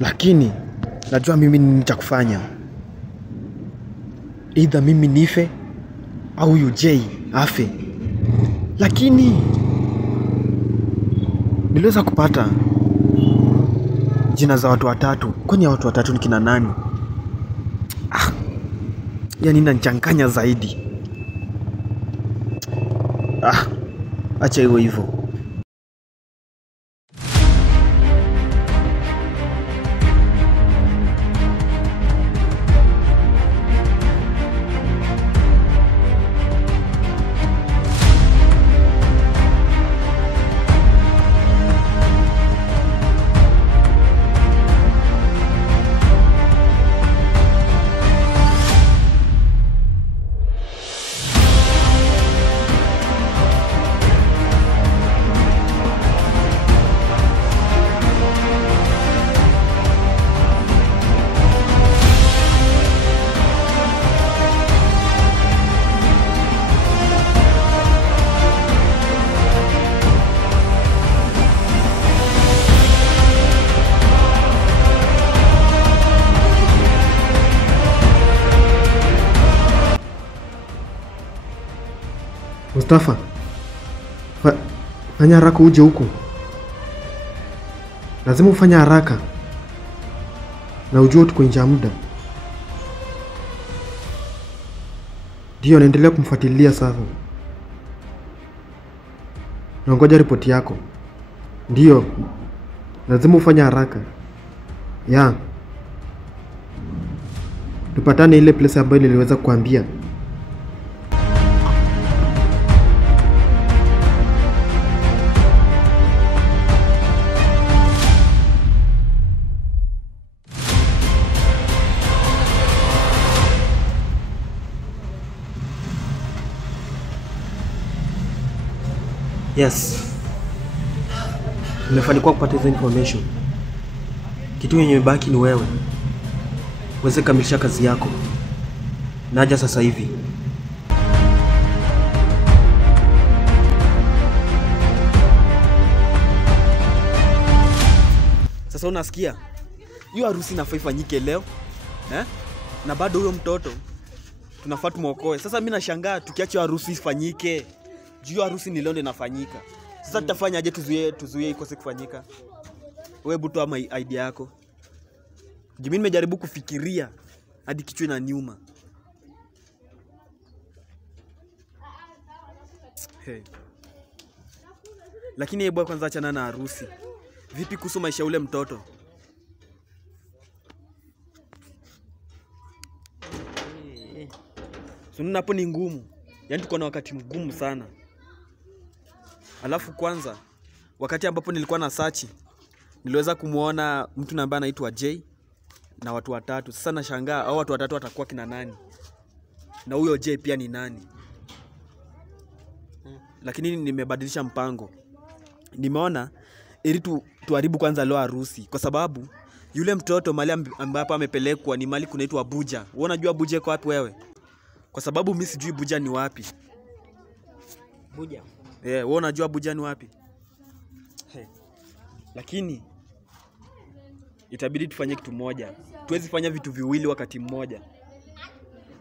Lakini najua mimi nini cha kufanya. Either mimi nife au huyu Jay afe. Lakini niliweza kupata jina za watu watatu. Kwani watu watatu ni kina nani? Yani inanichanganya zaidi. Acha iwe hivyo. Mustafa, fanya haraka uje huku. Lazima ufanye haraka. Na ujue tuko nje ya muda. Ndio, naendelea kumfuatilia sasa. Nangoja ripoti yako. Ndio, lazima ufanye haraka. Tupatane ile place ambayo niliweza kukuambia. Yes. Nimefanikiwa kupata hizo information. Kitu yenye imebaki ni wewe. Uweze kukamilisha kazi yako. Naja sasa hivi. Sasa unasikia? Hiyo harusi inafaa ifanyike leo. Na bado huyo mtoto tunafaa tumuokoe. Sasa mimi nashangaa tukiacha harusi ifanyike. Juu harusi ni leo ndio inafanyika. Sasa tutafanya aje tuzuie ikose kufanyika? Wewe buto ama idea yako. Mimi nimejaribu kufikiria hadi kichwa inaniuma. Lakini hebu kwanza achana na harusi. Vipi kuhusu maisha ule mtoto? Sununa hapo ni ngumu. Yaani tuko na wakati mgumu sana. Alafu kwanza, wakati ambapo nilikuwa na search, niliweza kumuona mtu ambaye anaitwa Jay na watu watatu. Sasa nashangaa hao watu watatu watakuwa kina nani? Na huyo Jay pia ni nani? Lakini nimebadilisha mpango. Nimeona ili tuharibu kwanza leo harusi, kwa sababu yule mtoto mahali ambapo amepelekwa ni mahali kunaitwa Abuja. Wewe unajua Abuja iko wapi wewe? Kwa sababu mimi sijui Abuja ni wapi. Abuja? Wewe unajua Abuja ni wapi? Lakini itabidi tufanye kitu moja. Tuwezi fanya vitu viwili wakati mmoja.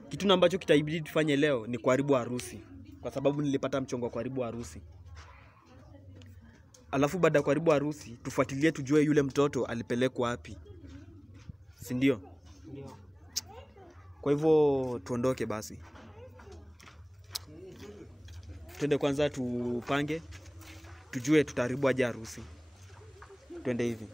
Kitu ambacho kitabidi tufanye leo ni kuharibu harusi, kwa sababu nilipata mchongo wa kuharibu harusi. Alafu baada ya kuharibu harusi, tufuatilie tujue yule mtoto alipelekwa wapi. Si ndio? Ndio. Kwa hivyo tuondoke basi. Twende kwanza tupange, tujue tutaharibu aje harusi. Twende hivi.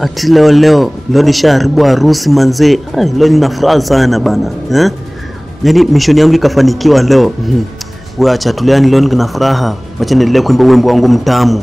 Ati leo nishaharibu harusi manzee. Leo nina furaha sana bana. Yaani mission yangu ikafanikiwa leo. Wewe acha tuliani leo nina furaha. Wacha niendelee kuimba wimbo wangu mtamu.